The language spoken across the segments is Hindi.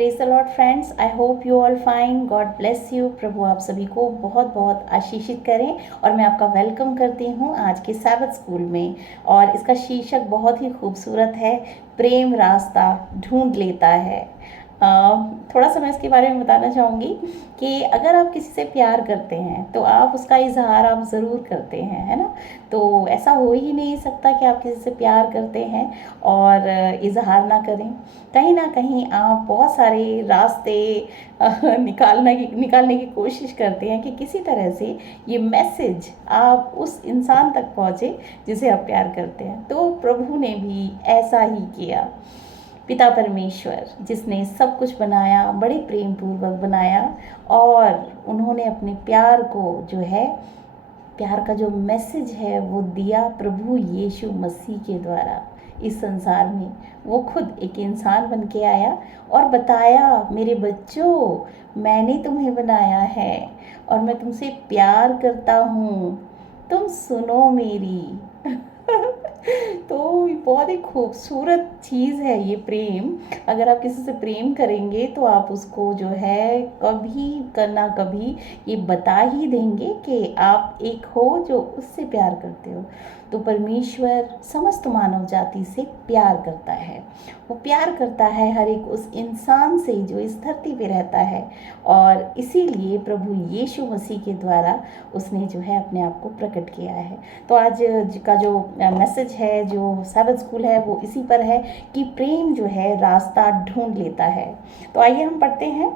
Praise the lord friends, I hope you all fine. God bless you. प्रभु आप सभी को बहुत बहुत आशीषित करें। और मैं आपका वेलकम करती हूँ आज के सैबथ स्कूल में। और इसका शीर्षक बहुत ही खूबसूरत है, प्रेम रास्ता ढूंढ लेता है। थोड़ा सा मैं इसके बारे में बताना चाहूँगी कि अगर आप किसी से प्यार करते हैं तो आप उसका इजहार आप ज़रूर करते हैं, है ना। तो ऐसा हो ही नहीं सकता कि आप किसी से प्यार करते हैं और इजहार ना करें। कहीं ना कहीं आप बहुत सारे रास्ते निकालने की कोशिश करते हैं कि किसी तरह से ये मैसेज आप उस इंसान तक पहुँचे जिसे आप प्यार करते हैं। तो प्रभु ने भी ऐसा ही किया। पिता परमेश्वर जिसने सब कुछ बनाया, बड़े प्रेम पूर्वक बनाया, और उन्होंने अपने प्यार को जो है, प्यार का जो मैसेज है वो दिया प्रभु यीशु मसीह के द्वारा इस संसार में। वो खुद एक इंसान बन के आया और बताया, मेरे बच्चों मैंने तुम्हें बनाया है और मैं तुमसे प्यार करता हूँ, तुम सुनो मेरी। तो बहुत ही खूबसूरत चीज़ है ये प्रेम। अगर आप किसी से प्रेम करेंगे तो आप उसको जो है कभी करना कभी ये बता ही देंगे कि आप एक हो जो उससे प्यार करते हो। तो परमेश्वर समस्त मानव जाति से प्यार करता है। वो प्यार करता है हर एक उस इंसान से जो इस धरती पे रहता है, और इसीलिए प्रभु यीशु मसीह के द्वारा उसने जो है अपने आप को प्रकट किया है। तो आज का जो मैसेज है, जो सैबथ स्कूल है, वो इसी पर है कि प्रेम जो है रास्ता ढूंढ लेता है। तो आइए हम पढ़ते हैं।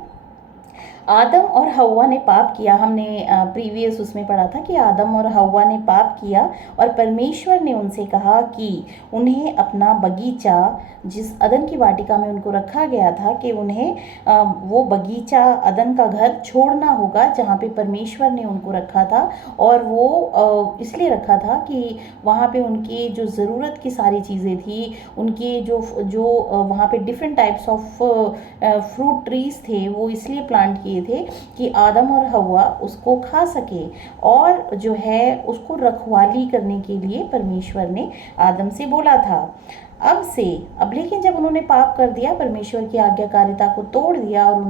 आदम और हव्वा ने पाप किया। हमने प्रीवियस उसमें पढ़ा था कि आदम और हव्वा ने पाप किया और परमेश्वर ने उनसे कहा कि उन्हें अपना बगीचा, जिस अदन की वाटिका में उनको रखा गया था, कि उन्हें वो बगीचा, अदन का घर छोड़ना होगा जहाँ पे परमेश्वर ने उनको रखा था। और वो इसलिए रखा था कि वहाँ पे उनकी जो ज़रूरत की सारी चीज़ें थी, उनके जो जो वहाँ पे different types of fruit trees थे, वो इसलिए प्लांट किए थे कि आदम और हव्वा उसको खा सके। और जो है उसको रखवाली करने के लिए परमेश्वर ने आदम से बोला था। अब लेकिन जब उन्होंने पाप कर दिया, परमेश्वर की आज्ञाकारिता को तोड़ दिया और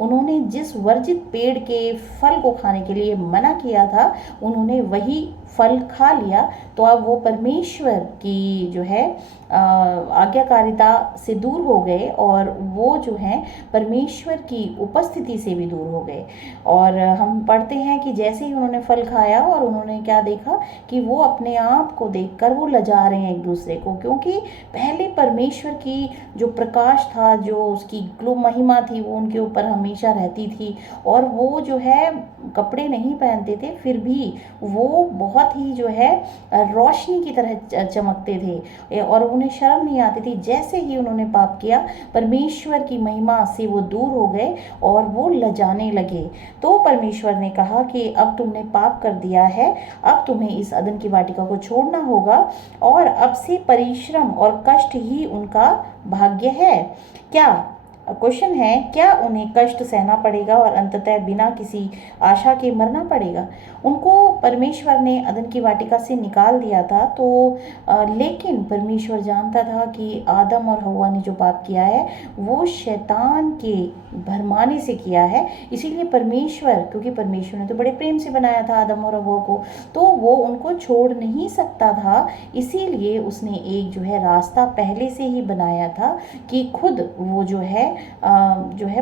उन्होंने जिस वर्जित पेड़ के फल को खाने के लिए मना किया था, उन्होंने वही फल खा लिया। तो अब वो परमेश्वर की जो है आज्ञाकारिता से दूर हो गए और वो जो है परमेश्वर की उपस्थिति से भी दूर हो गए। और हम पढ़ते हैं कि जैसे ही उन्होंने फल खाया और उन्होंने क्या देखा कि वो अपने आप को देखकर वो लजा रहे हैं एक दूसरे को, क्योंकि पहले परमेश्वर की जो प्रकाश था, जो उसकी ग्लो महिमा थी, वो उनके ऊपर हमेशा रहती थी। और वो जो है कपड़े नहीं पहनते थे, फिर भी वो बहुत ही जो है रोशनी की तरह चमकते थे और उन्हें शर्म नहीं आती थी। जैसे ही उन्होंने पाप किया, परमेश्वर की महिमा से वो दूर हो गए और वो लजाने लगे। तो परमेश्वर ने कहा कि अब तुमने पाप कर दिया है, अब तुम्हें इस अदन की वाटिका को छोड़ना होगा और अब से परिश्रम और कष्ट ही उनका भाग्य है। क्या क्वेश्चन है, क्या उन्हें कष्ट सहना पड़ेगा और अंततः बिना किसी आशा के मरना पड़ेगा? उनको परमेश्वर ने अदन की वाटिका से निकाल दिया था, तो लेकिन परमेश्वर जानता था कि आदम और हव्वा ने जो पाप किया है वो शैतान के भरमाने से किया है। इसीलिए परमेश्वर, क्योंकि परमेश्वर ने तो बड़े प्रेम से बनाया था आदम और हव्वा को, तो वो उनको छोड़ नहीं सकता था। इसीलिए उसने एक जो है रास्ता पहले से ही बनाया था कि खुद वो जो है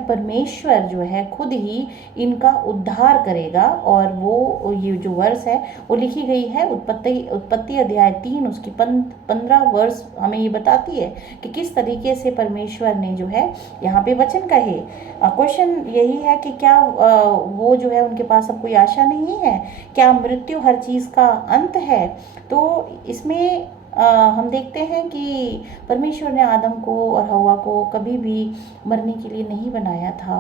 परमेश्वर जो है खुद ही इनका उद्धार करेगा। और वो ये जो वर्ष है वो लिखी गई है उत्पत्ति अध्याय 3 उसकी 15 वर्ष हमें ये बताती है कि किस तरीके से परमेश्वर ने जो है यहाँ पे वचन कहे। क्वेश्चन यही है कि क्या वो जो है उनके पास अब कोई आशा नहीं है? क्या मृत्यु हर चीज़ का अंत है? तो इसमें हम देखते हैं कि परमेश्वर ने आदम को और हव्वा को कभी भी मरने के लिए नहीं बनाया था।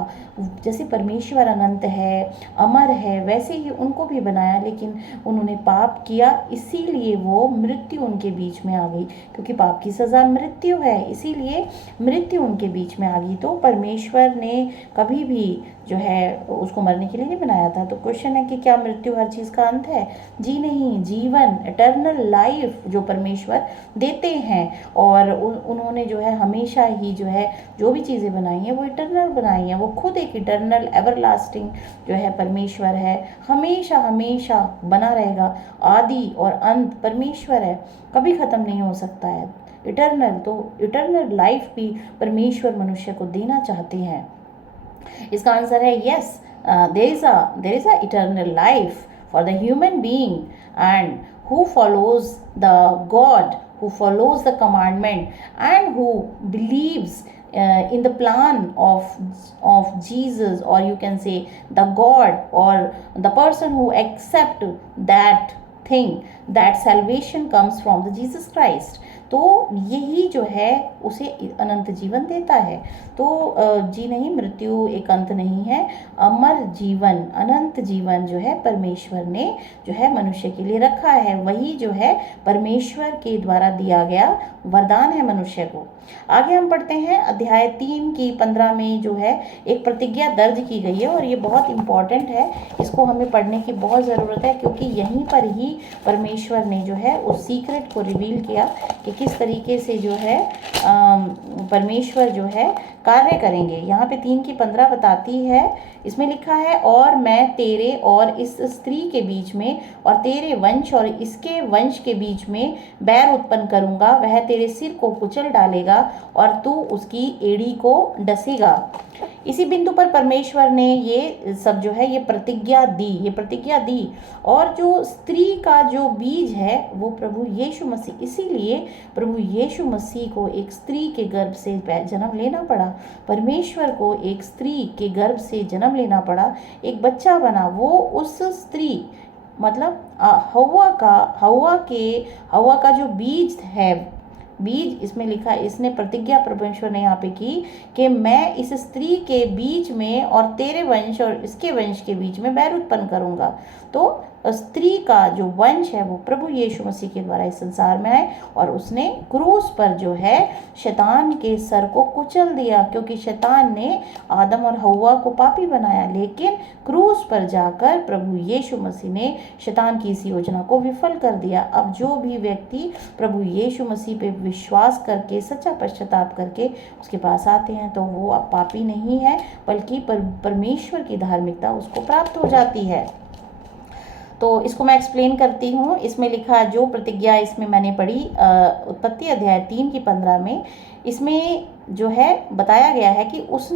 जैसे परमेश्वर अनंत है, अमर है, वैसे ही उनको भी बनाया, लेकिन उन्होंने पाप किया, इसीलिए वो मृत्यु उनके बीच में आ गई। क्योंकि पाप की सज़ा मृत्यु है, इसीलिए मृत्यु उनके बीच में आ गई। तो परमेश्वर ने कभी भी जो है उसको मरने के लिए नहीं बनाया था। तो क्वेश्चन है कि क्या मृत्यु हर चीज़ का अंत है? जी नहीं, जीवन, इटर्नल लाइफ जो परमेश्वर देते हैं, और उन्होंने जो है हमेशा ही जो है जो भी चीज़ें बनाई हैं वो इटर्नल बनाई हैं। वो खुद एक इटर्नल एवरलास्टिंग जो है परमेश्वर है, हमेशा हमेशा बना रहेगा। आदि और अंत परमेश्वर है, कभी ख़त्म नहीं हो सकता है, इटर्नल। तो इटर्नल लाइफ भी परमेश्वर मनुष्य को देना चाहते हैं। इसका आंसर है yes, there is a eternal life for the human being and who follows the God, who follows the commandment, and who believes in the plan of Jesus, or you can say the God, or the person who accept that thing, that salvation comes from the Jesus Christ. तो यही जो है उसे अनंत जीवन देता है। तो जी नहीं, मृत्यु एक अंत नहीं है, अमर जीवन, अनंत जीवन जो है परमेश्वर ने जो है मनुष्य के लिए रखा है। वही जो है परमेश्वर के द्वारा दिया गया वरदान है मनुष्य को। आगे हम पढ़ते हैं अध्याय 3 की 15 में जो है एक प्रतिज्ञा दर्ज की गई है, और ये बहुत इम्पॉर्टेंट है, इसको हमें पढ़ने की बहुत ज़रूरत है, क्योंकि यहीं पर ही परमेश्वर ने जो है उस सीक्रेट को रिवील किया कि किस तरीके से जो है परमेश्वर जो है कार्य करेंगे। यहाँ पे 3 की 15 बताती है, इसमें लिखा है, और मैं तेरे और इस स्त्री के बीच में और तेरे वंश और इसके वंश के बीच में बैर उत्पन्न करूँगा, वह तेरे सिर को कुचल डालेगा और तू उसकी एड़ी को डसेगा। इसी बिंदु पर परमेश्वर ने ये सब जो है ये प्रतिज्ञा दी, और जो स्त्री का जो बीज है वो प्रभु यीशु मसीह, इसीलिए प्रभु यीशु मसीह को एक स्त्री के गर्भ से जन्म लेना पड़ा। परमेश्वर को एक स्त्री के गर्भ से जन्म लेना पड़ा, एक बच्चा बना। वो उस स्त्री मतलब हव्वा का जो बीज है, बीज इसमें लिखा, इसने प्रतिज्ञा परमेश्वर ने यहाँ पे की कि मैं इस स्त्री के बीच में और तेरे वंश और इसके वंश के बीच में बैर उत्पन्न करूँगा। तो स्त्री का जो वंश है वो प्रभु यीशु मसीह के द्वारा इस संसार में आए, और उसने क्रूस पर जो है शैतान के सर को कुचल दिया, क्योंकि शैतान ने आदम और हव्वा को पापी बनाया, लेकिन क्रूस पर जाकर प्रभु यीशु मसीह ने शैतान की इस योजना को विफल कर दिया। अब जो भी व्यक्ति प्रभु यीशु मसीह पे विश्वास करके सच्चा पश्चाताप करके उसके पास आते हैं, तो वो अब पापी नहीं है, बल्कि परमेश्वर की धार्मिकता उसको प्राप्त हो जाती है। तो इसको मैं एक्सप्लेन करती हूँ। इसमें लिखा, जो प्रतिज्ञा इसमें मैंने पढ़ी उत्पत्ति अध्याय 3 की 15 में, इसमें जो है बताया गया है कि उसने